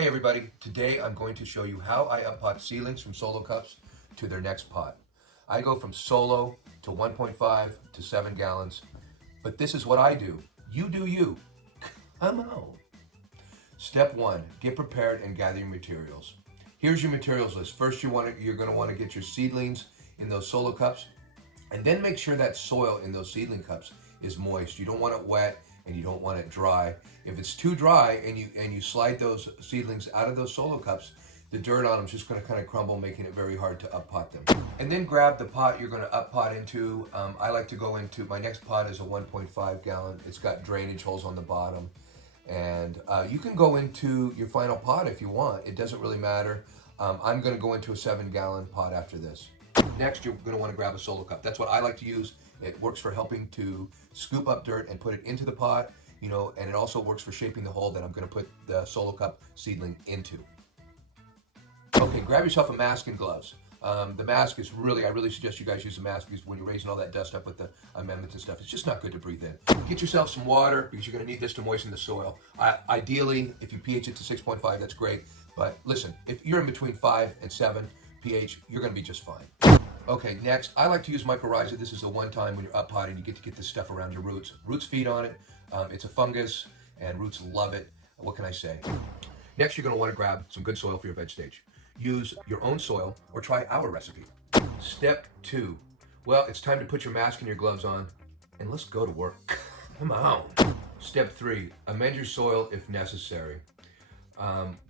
Hey everybody, today I'm going to show you how I uppot seedlings from solo cups to their next pot. I go from solo to 1.5 to 7 gallons, but this is what I do. You do you. Come on. Step 1, get prepared and gather your materials. Here's your materials list. First you're going to want to get your seedlings in those solo cups, and then make sure that soil in those seedling cups is moist. You don't want it wet and you don't want it dry. If it's too dry and you slide those seedlings out of those solo cups, the dirt on them is just going to kind of crumble, making it very hard to uppot them. And then grab the pot you're going to uppot into. I like to go into, my next pot is a 1.5 gallon. It's got drainage holes on the bottom. And you can go into your final pot if you want. It doesn't really matter. I'm going to go into a 7 gallon pot after this. Next, you're going to want to grab a solo cup. That's what I like to use. It works for helping to scoop up dirt and put it into the pot, and it also works for shaping the hole that I'm going to put the solo cup seedling into. Okay, grab yourself a mask and gloves. The mask is I really suggest you guys use a mask, because when you're raising all that dust up with the amendments and stuff, it's just not good to breathe in. Get yourself some water, because you're going to need this to moisten the soil. Ideally, if you pH it to 6.5, that's great. But listen, if you're in between 5 and 7 pH, you're going to be just fine. Okay, next, I like to use Mycorrhizae. This is the one time when you're uppotting, you get to get this stuff around your roots. Roots feed on it. It's a fungus, and roots love it. What can I say? Next, you're going to want to grab some good soil for your veg stage. Use your own soil or try our recipe. Step 2. Well, it's time to put your mask and your gloves on, and let's go to work. Come on. Step 3. Amend your soil if necessary.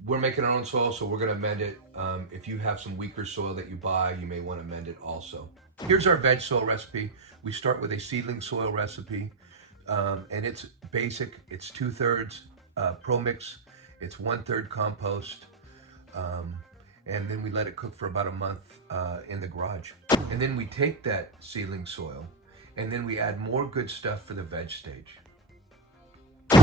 We're making our own soil, so we're going to amend it. If you have some weaker soil that you buy, you may want to amend it also. Here's our veg soil recipe. We start with a seedling soil recipe, and it's basic. It's 2/3 Pro-Mix. It's 1/3 compost. And then we let it cook for about a month in the garage. And then we take that seedling soil, and then we add more good stuff for the veg stage.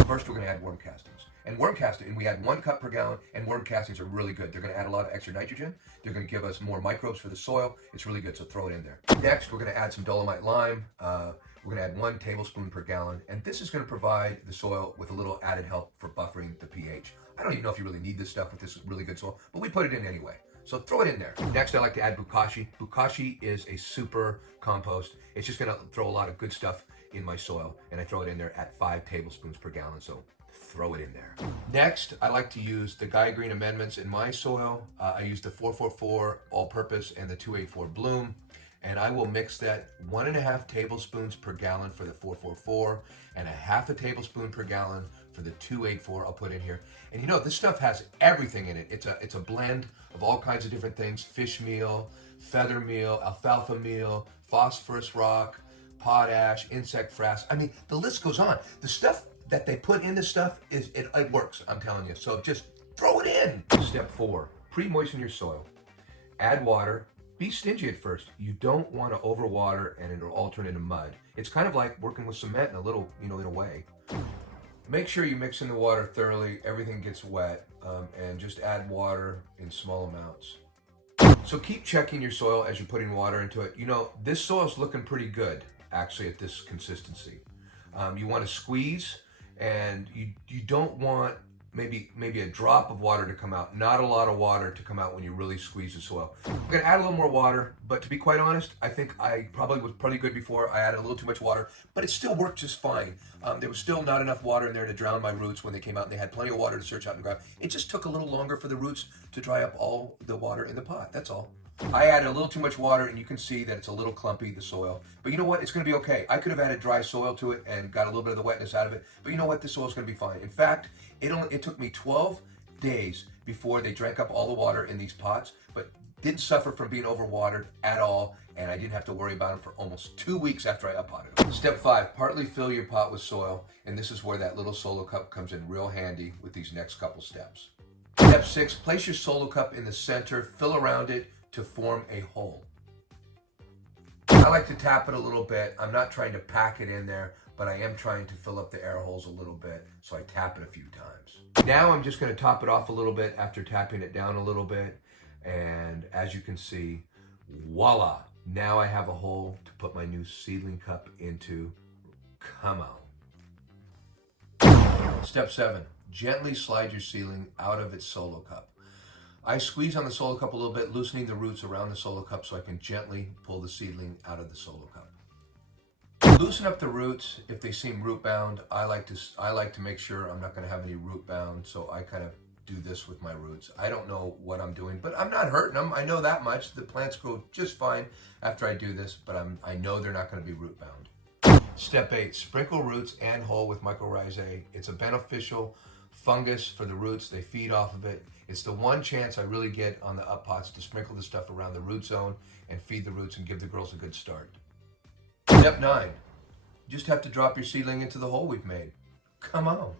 First, we're going to add worm castings. And we add 1 cup per gallon, and worm castings are really good. They're going to add a lot of extra nitrogen. They're going to give us more microbes for the soil. It's really good, so throw it in there. Next, we're going to add some dolomite lime. We're going to add 1 tablespoon per gallon, and this is going to provide the soil with a little added help for buffering the pH. I don't even know if you really need this stuff with this really good soil, but we put it in anyway. So throw it in there. Next, I like to add bokashi. Bokashi is a super compost. It's just going to throw a lot of good stuff in my soil, and I throw it in there at 5 tablespoons per gallon, so throw it in there. Next, I like to use the Gaia Green amendments in my soil. I use the 444 all-purpose and the 284 bloom, and I will mix that 1.5 tablespoons per gallon for the 444 and 1/2 tablespoon per gallon for the 284 I'll put in here. And this stuff has everything in it. It's a blend of all kinds of different things: fish meal, feather meal, alfalfa meal, phosphorus rock, potash, insect frass. I mean, the list goes on. The stuff that they put in this stuff, it works, I'm telling you. So just throw it in. Step 4, pre-moisten your soil. Add water. Be stingy at first. You don't want to overwater and it'll all turn into mud. It's kind of like working with cement in a little, in a way. Make sure you mix in the water thoroughly. Everything gets wet, and just add water in small amounts. So keep checking your soil as you're putting water into it. This soil's looking pretty good, actually, at this consistency. You want to squeeze, and you don't want maybe a drop of water to come out, not a lot of water to come out when you really squeeze the soil. I'm going to add a little more water, but to be quite honest, I think I probably was pretty good before. I added a little too much water, but it still worked just fine. There was still not enough water in there to drown my roots when they came out, and they had plenty of water to search out in the ground. It just took a little longer for the roots to dry up all the water in the pot, that's all. I added a little too much water, and you can see that it's a little clumpy, the soil. But you know what? It's going to be okay. I could have added dry soil to it and got a little bit of the wetness out of it. But you know what? This soil's going to be fine. In fact, it took me 12 days before they drank up all the water in these pots, but didn't suffer from being overwatered at all, and I didn't have to worry about them for almost 2 weeks after I uppotted them. Step 5, partly fill your pot with soil, and this is where that little solo cup comes in real handy with these next couple steps. Step 6, place your solo cup in the center, fill around it to form a hole. I like to tap it a little bit. I'm not trying to pack it in there, but I am trying to fill up the air holes a little bit, so I tap it a few times. Now I'm just going to top it off a little bit after tapping it down a little bit, and as you can see, voila! Now I have a hole to put my new seedling cup into. Come on. Step 7, gently slide your seedling out of its solo cup. I squeeze on the solo cup a little bit, loosening the roots around the solo cup so I can gently pull the seedling out of the solo cup. Loosen up the roots if they seem root bound. I like to make sure I'm not going to have any root bound, so I kind of do this with my roots. I don't know what I'm doing, but I'm not hurting them. I know that much. The plants grow just fine after I do this, but I know they're not going to be root bound. Step 8, sprinkle roots and hull with Mycorrhizae. It's a beneficial fungus for the roots. They feed off of it. It's the one chance I really get on the up pots to sprinkle the stuff around the root zone and feed the roots and give the girls a good start. Step 9, you just have to drop your seedling into the hole we've made. Come on.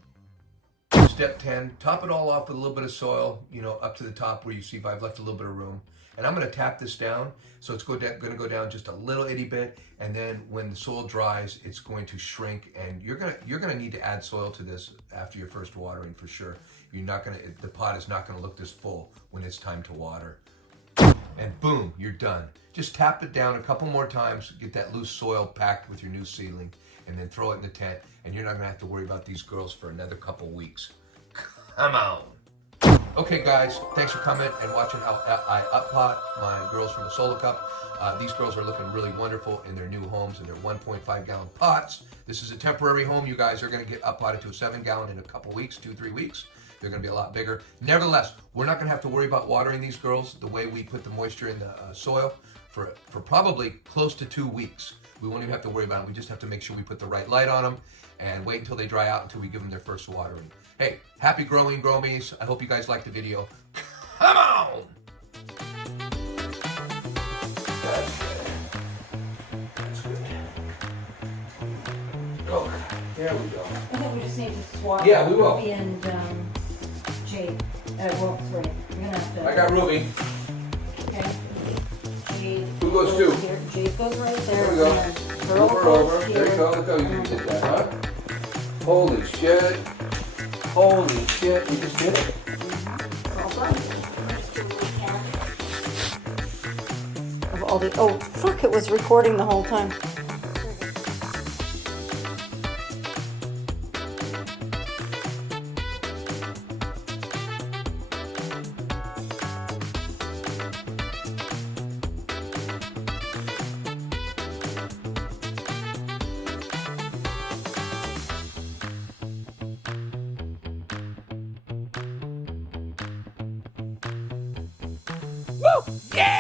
Step 10, top it all off with a little bit of soil, up to the top where you see I've left a little bit of room. And I'm going to tap this down, so it's going to go down just a little itty bit, and then when the soil dries, it's going to shrink, and you're going to need to add soil to this after your first watering for sure. The pot is not going to look this full when it's time to water. And boom, you're done. Just tap it down a couple more times, get that loose soil packed with your new seedling, and then throw it in the tent, and you're not going to have to worry about these girls for another couple weeks. Come on. Okay guys, thanks for coming and watching how I up-pot my girls from the solo cup. These girls are looking really wonderful in their new homes, in their 1.5 gallon pots. This is a temporary home. You guys are going to get up-potted to a 7 gallon in a couple weeks, 2-3 weeks. They're going to be a lot bigger. Nevertheless, we're not going to have to worry about watering these girls the way we put the moisture in the soil for probably close to 2 weeks. We won't even have to worry about it. We just have to make sure we put the right light on them and wait until they dry out until we give them their first watering. Hey, happy growing, Gromies. I hope you guys liked the video. Come on! That's good. That's good. Oh, there we go. I think we just need to swap. Yeah, we will. Ruby and Jade. Well, sorry. We're gonna have to. I got Ruby. Okay. Jade. Who goes to? Here. Jade goes right there. There we go. And Pearl Move her goes over. here. There you go. Look how you did that, huh? Holy shit. Holy shit. You just did it. All done. Of all the. Oh, fuck! It was recording the whole time. Woo! Yeah!